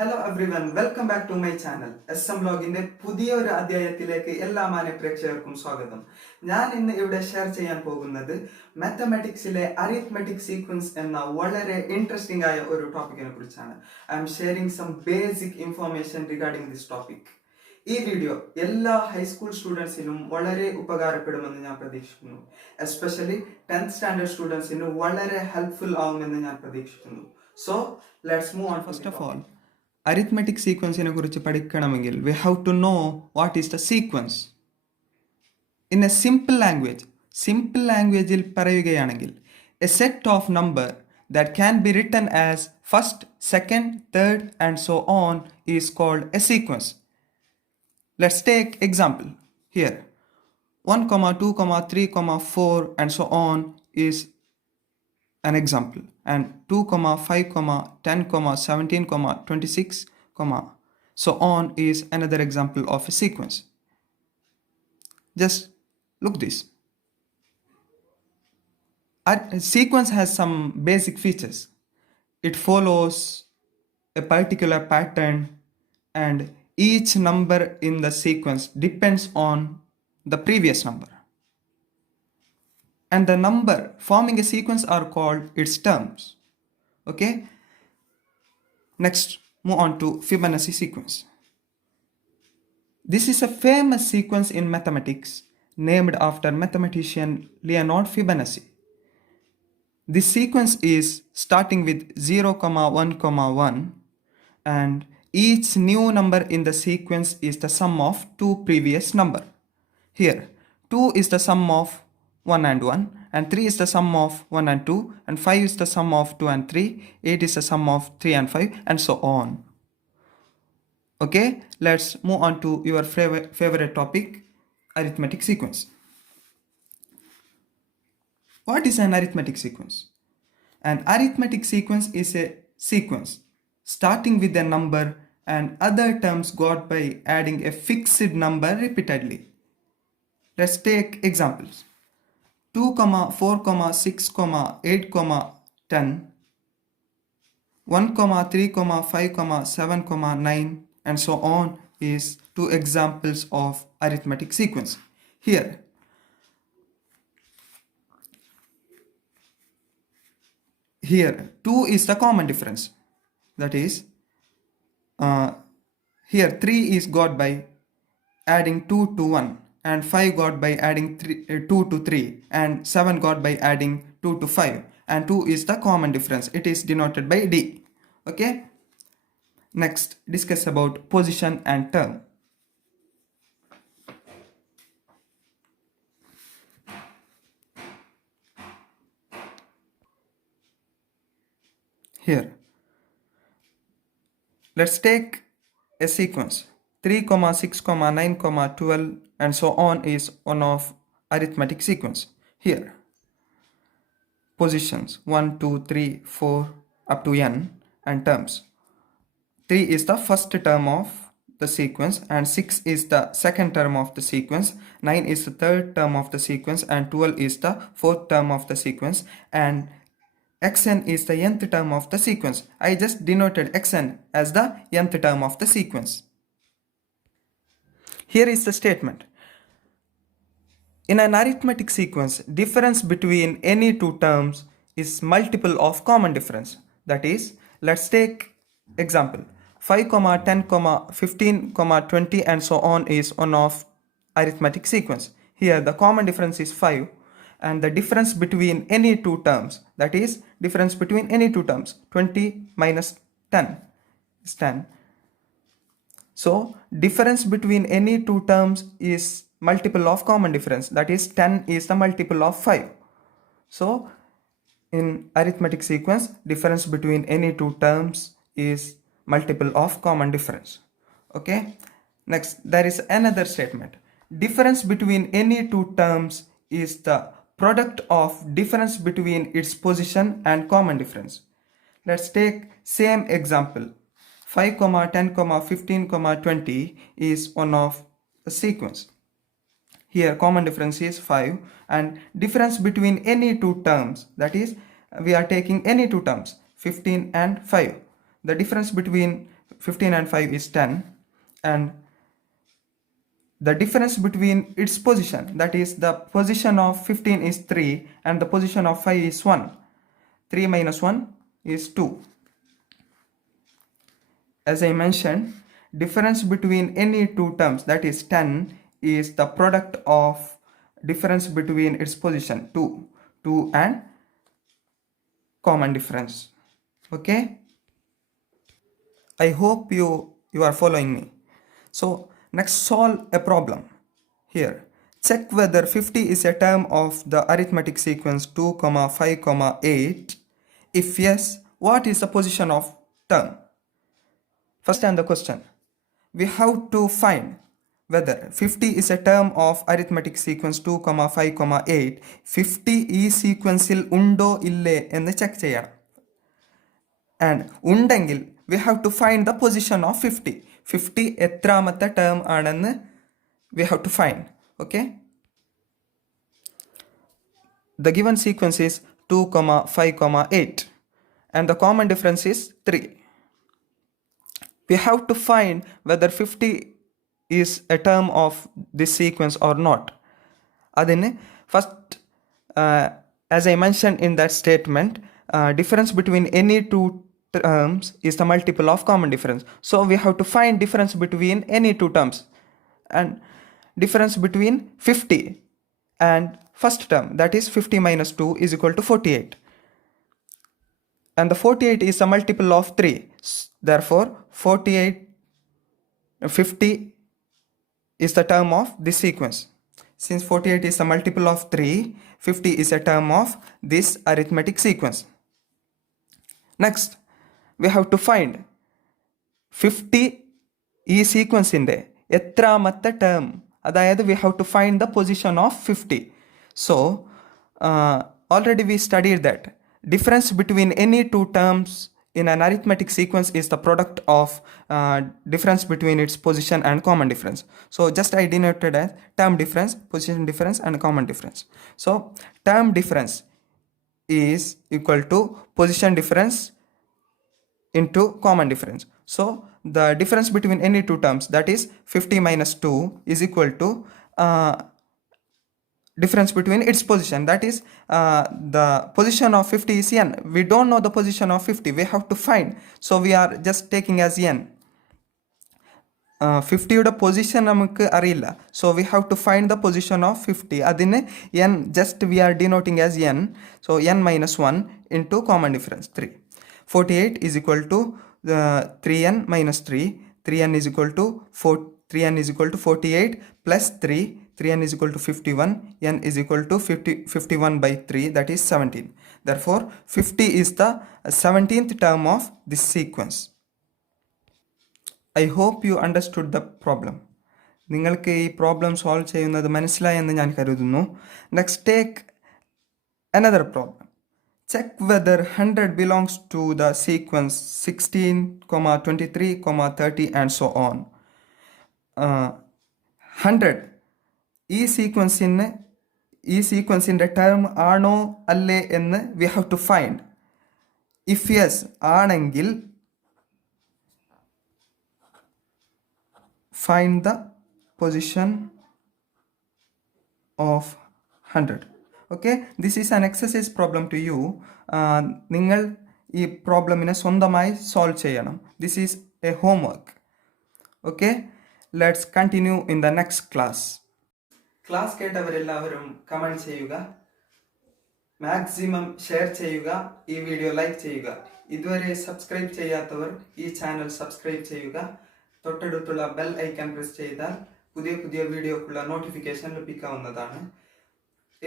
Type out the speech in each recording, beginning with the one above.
Hello everyone welcome back to my channel SM വ്ലോഗിന്റെ പുതിയൊരു അധ്യായത്തിലേക്ക് എല്ലാ മാന്യ പ്രേക്ഷകർക്കും സ്വാഗതം. ഞാൻ ഇന്ന് ഇവിടെ ഷെയർ ചെയ്യാൻ പോകുന്നത് മാത്തമാറ്റിക്സിലെ അരിത്മെറ്റിക് സീക്വൻസ് എന്ന വളരെ ഇൻട്രസ്റ്റിംഗ് ആയ ഒരു ടോപ്പിക്കിനെ കുറിച്ചാണ്. I am sharing some basic information regarding this topic. ഈ വീഡിയോ എല്ലാ ഹൈസ്കൂൾ സ്റ്റുഡൻസിനും വളരെ ഉപകാരപ്പെടുമെന്ന് ഞാൻ പ്രതീക്ഷിക്കുന്നു. എസ്പെഷ്യലി 10th സ്റ്റാൻഡേർഡ് സ്റ്റുഡൻസിന് വളരെ ഹെൽപ്ഫുൾ ആവുമെന്ന് ഞാൻ പ്രതീക്ഷിക്കുന്നു. So let's move on. First of all, arithmetic സീക്വൻസിനെ കുറിച്ച് പഠിക്കണമെങ്കിൽ we have to know what is the sequence. In a simple languageൽ പറയുകയാണെങ്കിൽ a set of number that can be written as first, second, third and so on is called a sequence. Let's take example here. 1, 2, 3, 4 and so on is an example, and 2, 5, 10, 17, 26, so on is another example of a sequence. Just look this. A sequence has some basic features. It follows a particular pattern and each number in the sequence depends on the previous number. And the number forming a sequence are called its terms. Okay? Next, move on to Fibonacci sequence. This is a famous sequence in mathematics named after mathematician Leonard Fibonacci. This sequence is starting with 0, 1, 1 and each new number in the sequence is the sum of two previous number. Here, 2 is the sum of 1 and 1 and 3 is the sum of 1 and 2 and 5 is the sum of 2 and 3, 8 is the sum of 3 and 5 and so on. Okay, let's move on to your favorite topic, arithmetic sequence. What is an arithmetic sequence? An arithmetic sequence is a sequence starting with a number and other terms got by adding a fixed number repeatedly. Let's take examples. 2, 4, 6, 8, 10, 1, 3, 5, 7, 9 and so on is two examples of arithmetic sequence. Here 2 is the common difference. That is, here 3 is got by adding 2 to 1 and 5 got by adding 2 to 3 and 7 got by adding 2 to 5 and 2 is the common difference. It is denoted by D. Okay. Next, discuss about position and term. Here, let's take a sequence 3, 6, 9, 12 and so on is one of arithmetic sequence. Here, positions 1, 2, 3, 4 up to n and terms. 3 is the first term of the sequence and 6 is the second term of the sequence, 9 is the third term of the sequence and 12 is the fourth term of the sequence and xn is the nth term of the sequence. I just denoted xn as the nth term of the sequence. Here is the statement. In an arithmetic sequence, difference between any two terms is multiple of common difference. That is, let's take example 5, 10, 15, 20 and so on is one of arithmetic sequence. Here the common difference is 5 and the difference between any two terms, that is difference between any two terms, 20 minus 10 is 10. So difference between any two terms is multiple of common difference, that is 10 is the multiple of 5. So in arithmetic sequence, difference between any two terms is multiple of common difference. Okay. Next, there is another statement. Difference between any two terms is the product of difference between its position and common difference. Let's take same example. 5, 10, 15, 20 is one of the sequence. Here common difference is 5 and difference between any two terms, that is we are taking any two terms 15 and 5. The difference between 15 and 5 is 10, and the difference between its position, that is the position of 15 is 3 and the position of 5 is 1. 3 minus 1 is 2. As I mentioned, difference between any two terms, that is 10, is the product of difference between its position 2 and common difference. Okay, I hope you are following me. So next, solve a problem. Here, check whether 50 is a term of the arithmetic sequence 2, 5, 8. If yes, what is the position of term? First, and the question, we have to find whether 50 is a term of arithmetic sequence 2, 5, 8. 50 ഈ സീക്വൻസിൽ ഉണ്ടോ ഇല്ലേ എന്ന് check ചെയ്യണം. And ഉണ്ടെങ്കിൽ we have to find the position of 50. 50 എത്രാമത്തെ term ആണെന്ന് we have to find. Okay, the given sequence is 2, 5, 8 and the common difference is 3. We have to find whether 50 is a term of this sequence or not. Adine first, as I mentioned in that statement, difference between any two terms is the multiple of common difference. So we have to find difference between any two terms, and difference between 50 and first term, that is 50 minus 2 is equal to 48, and the 48 is a multiple of 3. Therefore 50 is the term of this sequence. Since 48 is a multiple of 3, 50 is a term of this arithmetic sequence. Next, we have to find 50 ഈ സീക്വൻസിൻ്റെ എത്രാമത്തെ term, അതായത് we have to find the position of 50. So already we studied that difference between any two terms in an arithmetic sequence is the product of difference between its position and common difference. So just I denoted as term difference, position difference and common difference. So term difference is equal to position difference into common difference. So the difference between any two terms, that is 50 minus 2, is equal to difference between its position, that is the position of 50 is n. We don't know the position of 50, we have to find, so we are just taking as n. 50യുടെ position നമുക്ക് അറിയില്ല, so we have to find the position of 50. അതിന് n just we are denoting as n, so n minus 1 into common difference 3. 48 is equal to 3n minus 3. 3n is equal to 48 plus 3. 3n is equal to 51. n is equal to 51 by 3, that is 17. Therefore 50 is the 17th term of this sequence. I hope you understood the problem. നിങ്ങൾക്ക് ഈ problem solve ചെയ്യുന്നത് മനസ്സിലായെന്ന് ഞാൻ കരുതുന്നു. Next, take another problem. Check whether 100 belongs to the sequence 16, 23, 30 and so on. 100 ഈ സീക്വൻസിൻ്റെ term ആണോ അല്ലേ എന്ന് we have to find. If yes ആണെങ്കിൽ find the position of 100. Okay, this is an exercise problem to you. നിങ്ങൾ ഈ പ്രോബ്ലമിനെ സ്വന്തമായി solve ചെയ്യണം. This is a homework. Okay, let's continue in the next class. Class കേട്ടവരെല്ലാവരും comment ചെയ്യുക, maximum share ചെയ്യുക, ഈ video like ചെയ്യുക. ഇതുവരെ സബ്സ്ക്രൈബ് ചെയ്യാത്തവർ ഈ ചാനൽ സബ്സ്ക്രൈബ് ചെയ്യുക. തൊട്ടടുത്തുള്ള ബെൽ ഐക്കൺ പ്രസ് ചെയ്താൽ പുതിയ വീഡിയോക്കുള്ള നോട്ടിഫിക്കേഷൻ ലഭിക്കാവുന്നതാണ്.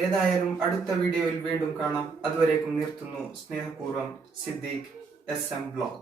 ഏതായാലും അടുത്ത വീഡിയോയിൽ വീണ്ടും കാണാം. അതുവരേക്കും നിർത്തുന്നു. സ്നേഹപൂർവ്വം സിദ്ദീഖ് SM ബ്ലോഗ്.